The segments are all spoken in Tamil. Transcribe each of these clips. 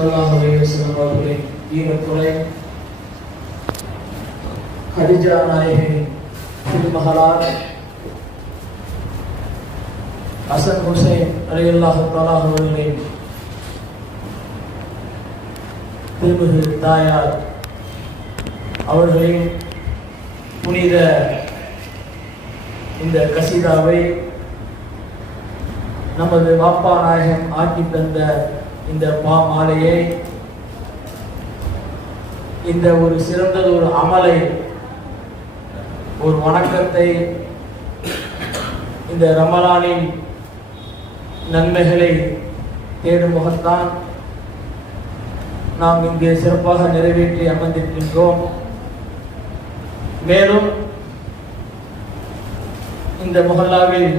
சொல்லலாம் அலைஹி அவர்களின் ஈரத்துறை. ஹரிஜா நாயகின் திருமகளார் ஹசன் ஹுசைன் அலியல்லாஹு தஆலா அவர்களின் திருமிகு தாயார் அவர்களின் புனித இந்த கசிதாவை நமது வாப்பா நாயகன் ஆக்கி தந்த இந்த பா மாலையை இந்த ஒரு சிறந்தது ஒரு அமலை ஒரு வணக்கத்தை இந்த ரமலானின் நன்மைகளை தேடும் முகத்தான் நாம் இங்கே சிறப்பாக நிறைவேற்றி அமர்ந்திருக்கின்றோம். மேலும் இந்த முகல்லாவில்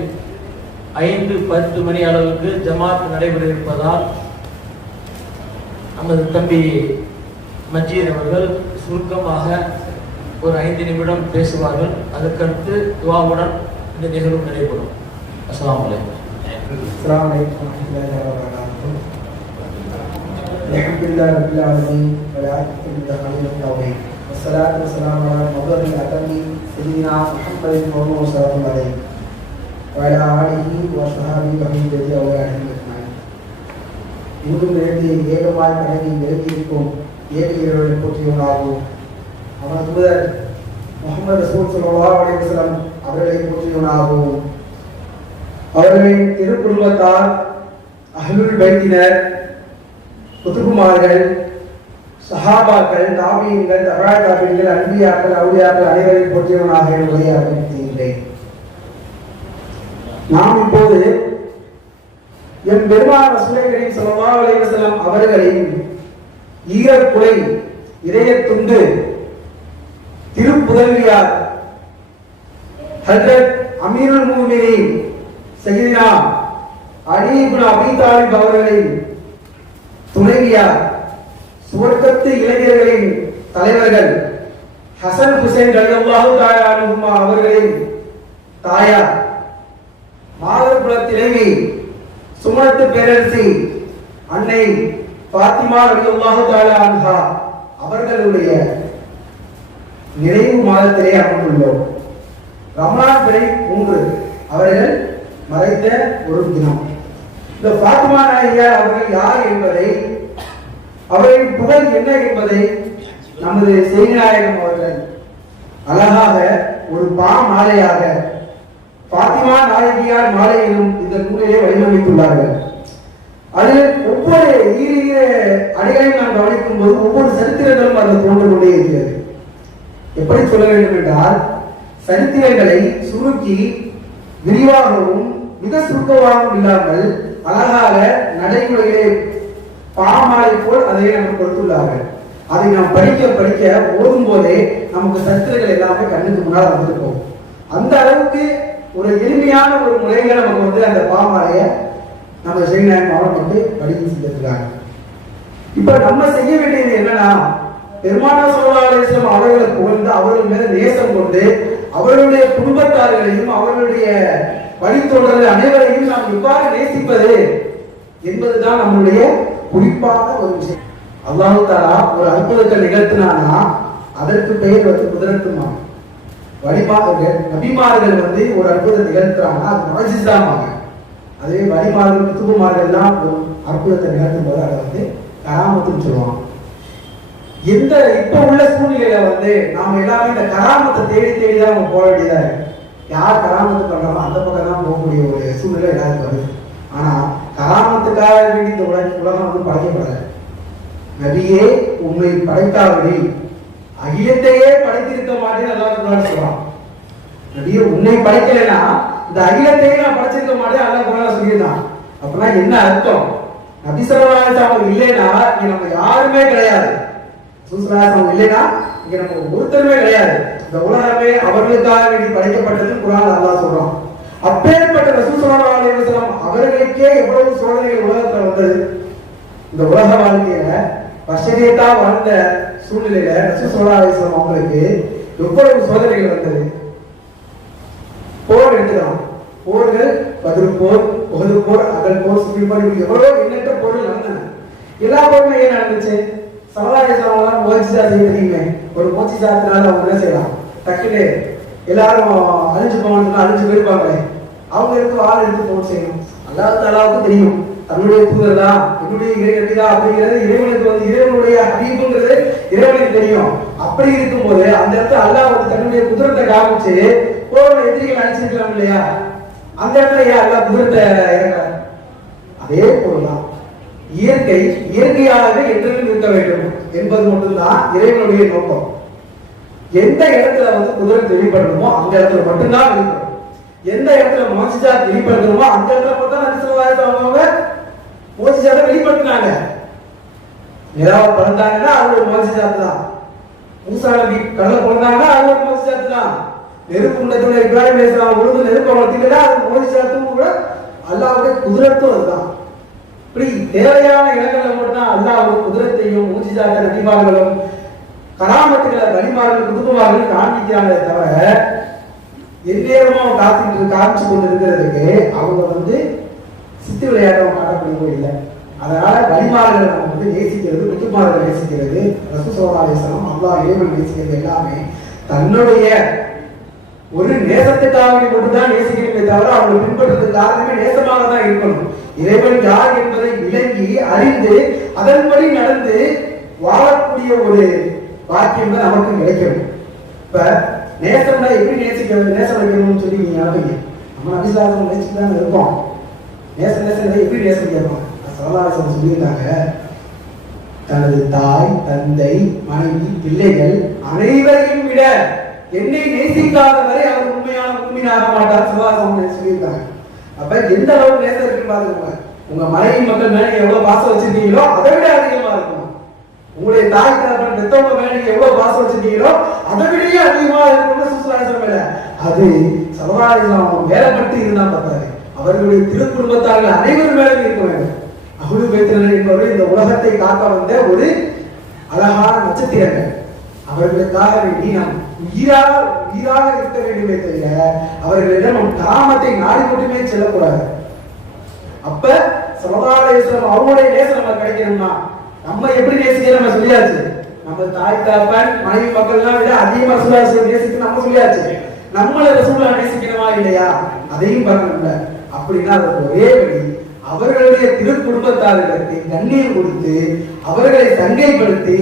ஐந்து பத்து மணி அளவுக்கு ஜமாத் நடைபெற இருப்பதால் நமது தம்பி மஜீத் அவர்கள் சுருக்கமாக ஒரு ஐந்து நிமிடம் பேசுவார்கள் அதற்கடுத்து துவாவுடன் இந்த நிகழ்வு நடைபெறும் அஸ்ஸலாமு அலைக்கும் السلام عليكم ورحمة الله وبركاته. الحمد لله رب العالمين والعاقبة للمتقين التوحيد والصلاة والسلام على مبلغ الأتم سيدنا محمد وهو صلى الله عليه وعلى آله وصحبه ومن تبعه وأهله أجمعين. இன்றும் எழுதி ஏகமாய் கடனை எழுதியிருக்கும் ஏகையர்களை போற்றியவனாகவும் அவன் தூதர் முகமது ரசூல் ஸல்லல்லாஹு அலைஹி அவர்களை போற்றியவனாகவும் அவர்களின் திருக்குடும்பத்தார் அகலுள் வைத்தினர் குத்துகுமார்கள் சஹாபாக்கள் தாபியங்கள் தகா தாபியங்கள் அன்பியாக்கள் அவுளியாக்கள் அனைவரையும் போற்றியவனாக என்பதை அறிவித்துகின்றேன் நாம் இப்போது என் பெருமான் ரசூலை கரீம் ஸல்லல்லாஹு அவர்களின் ஈரக்குலை இதயத்துண்டு திருப்புதல்வியார் ஹஜரத் அமீருல் மூமினீன் சையதினா அலிபுன் இப்னு தாலிப் அவர்களின் துணைவியார் சுவர்க்கத்து இளைஞர்களின் தலைவர்கள் ஹசன் ஹுசைன் ரலியல்லாஹு தஆலா அன்ஹுமா அவர்களின் தாயார் மாதர்குல திளைவி சுமத்து பேரரசி அன்னை பாத்திமா ரலியல்லாஹு தஆலா அன்ஹா அவர்களுடைய நிறைவு மாதத்திலே அமர்ந்துள்ளோம் ரமலான் பிறை மூன்று. அவர்கள் மறைத்த ஒரு தினம். இந்த பாத்திமா நாயகியார் அவர்கள் யார் என்பதை அவரின் புகழ் என்ன என்பதை நமது செய்நாயகம் அவர்கள் அழகாக ஒரு பா மாலையாக பாத்திமா நாயகியார் மாலை எனும் இந்த நூலையே வடிவமைத்துள்ளார்கள். அதில் ஒவ்வொரு ஈரிய அடிகளையும் நாம் கவனிக்கும் போது ஒவ்வொரு சரித்திரங்களும் அதில் தோன்று கொண்டே இருக்கிறது. எப்படி சொல்ல வேண்டும் என்றால் சரித்திரங்களை சுருக்கி விரிவாகவும் மிக சுருக்கமாகவும் இல்லாமல் அழகாக நடைமுறையிலே பாமாலை போல் அதை நமக்கு கொடுத்துள்ளார்கள். அதை நாம் படிக்க படிக்க ஓதும் போதே நமக்கு சரித்திரங்கள் எல்லாமே கண்ணுக்கு முன்னால் வந்திருக்கும். அந்த அளவுக்கு ஒரு எளிமையான ஒரு முறையில நமக்கு வந்து அந்த பாமாலைய நம்ம செய்யநாயகம் அவரை வந்து படித்து செஞ்சிருக்கிறாங்க. இப்ப நம்ம செய்ய வேண்டியது என்னன்னா பெருமானா சோழாலேஸ்வரம் அவர்களை புகழ்ந்து அவர்கள் மேல நேசம் கொண்டு அவர்களுடைய குடும்பத்தார்களையும் அவர்களுடைய வழித்தோழர்கள் அனைவரையும் நாம் எவ்வாறு நேசிப்பது என்பதுதான் நம்மளுடைய குறிப்பான ஒரு விஷயம். அல்லாஹு தாரா ஒரு அற்புதத்தை நிகழ்த்தினானா அதற்கு பெயர் வந்து குதிரத்துமா வழிமார்கள் நபிமார்கள் வந்து ஒரு அற்புதத்தை நிகழ்த்துறாங்கன்னா அது மனசிதாமாங்க அதே வழிமார்கள் குத்துபுமார்கள்லாம் ஒரு அற்புதத்தை நிகழ்த்தும் போது அதை வந்து கராமத்துன்னு சொல்லுவாங்க. எந்த இப்ப உள்ள சூழ்நிலையில வந்து நாம எல்லாமே இந்த கராமத்தை தேடி தேடி தான் நம்ம போக வேண்டியதா இருக்கு. யார் கராமத்து பண்றோமோ அந்த பக்கம் தான் போகக்கூடிய ஒரு சூழ்நிலை எல்லாருக்கும் வருது. ஆனா கராமத்துக்காக வேண்டி இந்த உலக உலகம் வந்து படைக்கப்படல. நபியே உண்மை படைத்தாவடி அகிலத்தையே படைத்திருக்க மாட்டேன்னு அல்லாஹ் சொல்றான். நபியே உன்னை படைக்கலைன்னா இந்த அகிலத்தையே நான் படைச்சிருக்க மாட்டேன் அல்லாஹ் குரான் சொல்லியிருந்தான் அப்படின்னா என்ன அர்த்தம்? நபி சொல்லலாம் அவங்க இல்லைன்னா இங்க நம்ம யாருமே கிடையாது. சுசராசம் அவங்க இல்லைன்னா இங்க நம்ம ஒருத்தருமே கிடையாது. இந்த உலகமே அவர்களுக்காக வேண்டி படைக்கப்பட்டது குரான் அல்லாஹ் சொல்றான். அப்பேற்பட்ட ரசூசலாம் அவர்களுக்கே எவ்வளவு சோதனைகள் உலகத்துல வந்தது? இந்த உலக வாழ்க்கையில தான் வாழ்ந்த சூழ்நிலையில ரசூசல்லா அலிஸ்லாம் அவங்களுக்கு எவ்வளவு சோதனைகள் வந்தது? போர் எடுத்துக்கலாம் போர்கள் பதில் போர் உகது போர் அகல் போர் சிவில் போர் இப்படி எவ்வளவோ எண்ணற்ற போர்கள் நடந்தன. எல்லா பொருளும் ஏன் நடந்துச்சு? சமுதாயத்தவங்களாம் மோச்சிதா செய்ய தெரியுமே ஒரு மோச்சிதாத்தினால அவங்க என்ன செய்யலாம்? டக்குனு எல்லாரும் அழிஞ்சு போகணும்னு அழிஞ்சு போயிருப்பாங்களே. அவங்க எடுத்து ஆள் எடுத்து போன் செய்யணும். அல்லாத அளவுக்கு தெரியும். தன்னுடைய தூதர் தான் என்னுடைய அப்படிங்கிறது இறைவனுக்கு வந்து இறைவனுடைய அறிவுங்கிறது இறைவனுக்கு தெரியும். அப்படி இருக்கும்போது அந்த இடத்துல அல்லாஹ் வந்து தன்னுடைய குதிரத்தை காமிச்சு போன எதிரிகள் அழிச்சிருக்கலாம் இல்லையா? அந்த இடத்துல ஏன் அல்லா குதிரத்தை இறக்குறாரு? அதே போலதான். இயற்கை இயற்கையாகவே என்றும் இருக்க வேண்டும் என்பது மட்டும்தான் இறைவனுடைய நோக்கம். எந்த இடத்துல வந்து குதிரை வெளிப்படுறோமோ அந்த இடத்துல மட்டும்தான் வெளிப்படும் எந்த இடத்துல மோசிஜா வெளிப்படுத்துறோமோ அந்த இடத்துல மட்டும் தான் அவங்க அவங்க மோசிஜாவை வெளிப்படுத்தினாங்க? ஏதாவது பிறந்தாங்கன்னா அது ஒரு மோசிஜாத் தான் மூசா நபி கடலை பிறந்தாங்கன்னா அது ஒரு மோசிஜாத் தான் நெருப்பு உண்டத்துல இப்ராஹிம் பேசுறாங்க உழுது நெருப்பை வளர்த்தீங்கன்னா அது மோசிஜாத்தும் கூட அல்லாவுடைய குதிரத்தும் அதுதான். இப்படி தேவையான இடங்கள்ல மட்டும் அல்லாஹ் குதிரத்தையும் மூச்சு சார்ந்த நடிமார்களும் கராமத்துகளை வழிமார்கள் குடும்பமார்கள் காண்பிக்கிறாங்களே தவிர எந்நேரமும் அவன் காமிச்சு கொண்டு இருக்கிறதுக்கு அவங்க வந்து சித்து விளையாட்டம் காட்டக்கூடிய இல்லை. அதனால வழிமார்களை நம்ம வந்து நேசிக்கிறது குத்துமார்களை நேசிக்கிறது ரசூசோராலேசனம் அல்லா இறைவன் நேசிக்கிறது எல்லாமே தன்னுடைய ஒரு நேசத்துக்காக மட்டும்தான் நேசிக்கிறீங்களே தவிர அவங்க பின்பற்றுறது காரணமே நேசமாக தான் இருக்கணும். இறைவன் யார் என்பதை விளங்கி அறிந்து அதன்படி நடந்து வாழக்கூடிய ஒரு வாக்கியம் தான் நமக்கு கிடைக்கணும். இப்ப நேசம்னா எப்படி நேசிக்கிறது நேசம் வைக்கணும்னு சொல்லி நீங்க ஞாபகம் நம்ம அபிசாரம் நினைச்சுட்டு தான் இருக்கோம். நேச நேசம் எப்படி நேச கேட்போம் சரதாசனம் சொல்லியிருக்காங்க. தனது தாய் தந்தை மனைவி பிள்ளைகள் அனைவரையும் விட என்னை நேசிக்காத வரை அவர் உண்மையான உண்மையாக மாட்டார். சிவகாசம் சொல்லியிருக்காங்க. அப்ப எந்த அளவுக்கு நேசம் இருக்குன்னு பாத்துக்கோங்க உங்க மனைவி மக்கள் மேல நீங்க எவ்வளவு பாசம் வச்சிருக்கீங்களோ அதை விட அதிகமா இருக்கும் உங்களுடைய தாய் தகப்பன் பெத்தவங்க மேல நீங்க எவ்வளவு பாசம் வச்சிருக்கீங்களோ அதை விடயே அதிகமா இருக்கும்னு சுசுலாசனம் மேல அது சமுதாயம் வேலைப்பட்டு இருந்தா பார்த்தாரு அவர்களுடைய திருக்குடும்பத்தார்கள் அனைவரும் மேலே இருக்க வேண்டும். அகுடு பேத்திரன் என்பவர்கள் இந்த உலகத்தை காக்க வந்த ஒரு அழகான நட்சத்திரங்கள். அவர்களுக்காக வேண்டி நாம் உயிராக உயிராக இருக்க வேண்டுமே தவிர அவர்களிடம் நம் காமத்தை நாடி மட்டுமே செல்லக்கூடாது. அப்ப சமுதாயம் அவங்களுடைய நேசம் நம்ம கிடைக்கணும்னா நம்ம எப்படி நேசிக்க நம்ம சொல்லியாச்சு. நம்ம தாய் தாப்பன் மனைவி மக்கள்லாம் விட அதிகமா ரசூலா நேசிக்க நம்ம சொல்லியாச்சு. நம்மள ரசூலா நேசிக்கணுமா இல்லையா? அதையும் பார்க்கணும்ல. அப்படின்னா அதற்கு ஒரே வழி அவர்களுடைய திருக்குடும்பத்தார்களுக்கு கண்ணீர் கொடுத்து அவர்களை சண்டைப்படுத்தி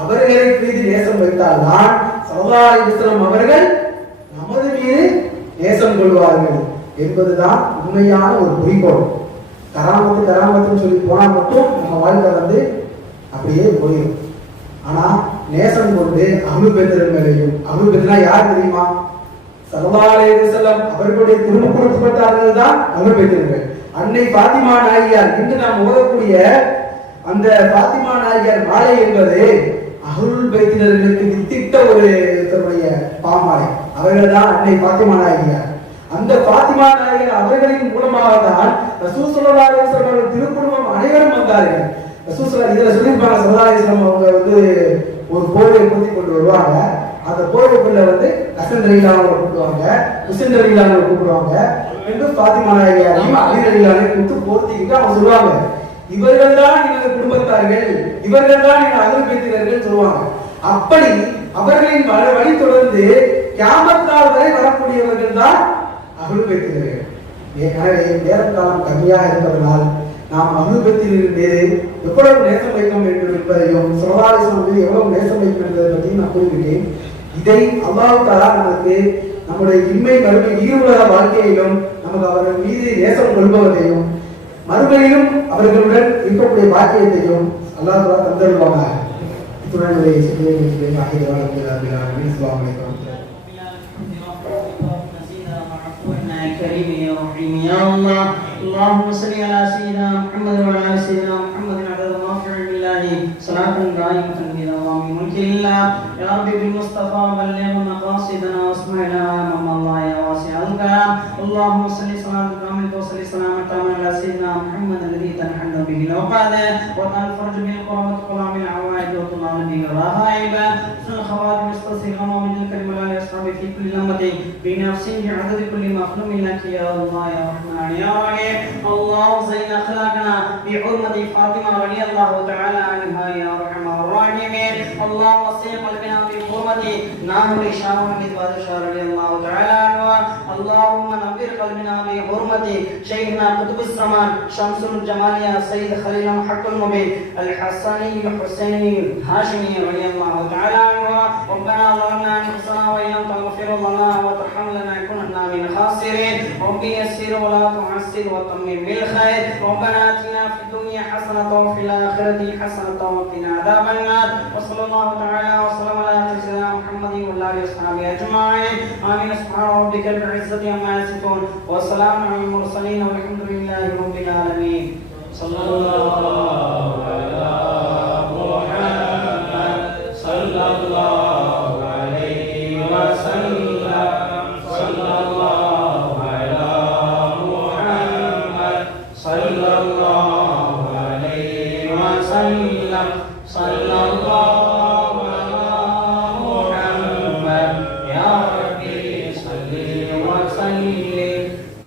அவர்களை மீது நேசம் வைத்தால்தான் சமுதாயம் அவர்கள் நமது மீது நேசம் கொள்வார்கள் என்பதுதான் உண்மையான ஒரு குறிக்கோள். கராமத்து கராமத்துன்னு சொல்லி போனா மட்டும் நம்ம வாழ்க்கை வந்து அப்படியே போயிடும் ஆனா நேசம் கொண்டு அமுபெத்திரன் மேலையும் அமுபெத்திரனா யார் தெரியுமா? சரவாலய அவர்களுடைய அவர்களுடைய திருமணப்படுத்தப்பட்டார்கள் தான் அமுபெத்திரர்கள் அன்னை பாத்திமா நாயகியார் இன்று நாம் ஓதக்கூடிய அந்த பாத்திமா நாயகியார் மாலை என்பது அருள் பைத்தினர்களுக்கு வித்திட்ட ஒரு தன்னுடைய பாமாலை அவர்கள் தான் அன்னை பாத்திமா நாயகியார். அந்த பாத்திமா நாயகர் அவர்களின் மூலமாக தான் ரசூசுல்லா அவர்கள் திருக்குடும்பம் அனைவரும் வந்தார்கள். ரசூசலா இதுல சொல்லியிருப்பாங்க சல்லா அவங்க வந்து ஒரு கோவிலை பொருத்தி கொண்டு வருவாங்க. அந்த கோவிலுக்குள்ள வந்து ஹசன் ரயிலானவங்களை கூப்பிடுவாங்க ஹுசன் ரயிலானவங்களை கூப்பிடுவாங்க. ரெண்டு பாத்திமா நாயகியாரையும் அலி ரயிலானை கூப்பிட்டு போர்த்திக்கிட்டு அவங்க சொல்லுவாங்க. இவர்கள் தான் எனது குடும்பத்தார்கள் இவர்கள் தான் என் பேத்தினர்கள் சொல்லுவாங்க. அப்படி அவர்களின் வ- வழி தொடர்ந்து கியாமத்தால் வரை வரக்கூடியவர்கள் தான் அகல்பேத்தினர்கள் எனவே நேரம் காலம் கம்மியாக இருப்பதனால் நாம் அகல்பேத்தினரின் மீது எவ்வளவு நேசம் வைக்க வேண்டும் என்பதையும் சமுதாய மீது எவ்வளவு நேசம் வைக்க என்பதை பற்றியும் நான் கூறிவிட்டேன். இதை அல்லாஹ் தலா நமக்கு நம்முடைய இன்மை மறுமை ஈருலக வாழ்க்கையிலும் நமக்கு அவர்கள் மீது நேசம் கொள்பவதையும் மறுமையிலும் அவர்களுடன் இருக்கக்கூடிய பாக்கியத்தையும் அல்லாஹ் தலா தந்தருவாங்க இத்துடன் என்னுடைய சிறிய நிகழ்ச்சியை ஆகியவர்கள் அஸ்ஸலாமு அலைக்கும் كريم يا رحيم يا الله اللهم صل على سيدنا محمد وعلى ال سيدنا محمد عدد ما في علم الله صلاة دائمة الله يا رب بالمصطفى بلغ مقاصدنا واسمع لنا أمام الله يا واسع الكرم اللهم صل صلاة كاملة وصل سلامة تامة على سيدنا محمد الذي تنحل به العقاد. وتنفرج به القربة قرام العوائد وتنال به الرهائب. حسن الخواتم استصيغ من الكلمة على اصحابه في كل لمة بنفس بعدد كل مخلوق لك يا الله يا رحمن يا رحيم. اللهم زين اخلاقنا بحرمة فاطمة رضي الله تعالى عنها يا ارحم الراحمين. اللهم وسع قلبنا بحرمة ناهر شاه حميد بادشاه رضي الله تعالى عنه. اللهم نبر قلبنا بحرمة شيخنا قطب الزمان شمس الجمالية سيد خليل حق المبين الحسني الحسيني الهاشمي رضي الله تعالى عنه. ربنا ظلمنا أنفسنا وإن لم تغفر لنا وترحم لنكونن من الخاسرين ربي يسر ولا تعسر وتمم بالخير ربنا آتنا في الدنيا حسنة وفي الآخرة حسنة وقنا عذاب النار. وصلى الله تعالى وسلم على سيدنا محمد وعلى آله وصحبه أجمعين. آمين. سبحان ربك رب العزة عما يصفون. وسلام على المرسلين والحمد لله رب العالمين. صلى الله على محمد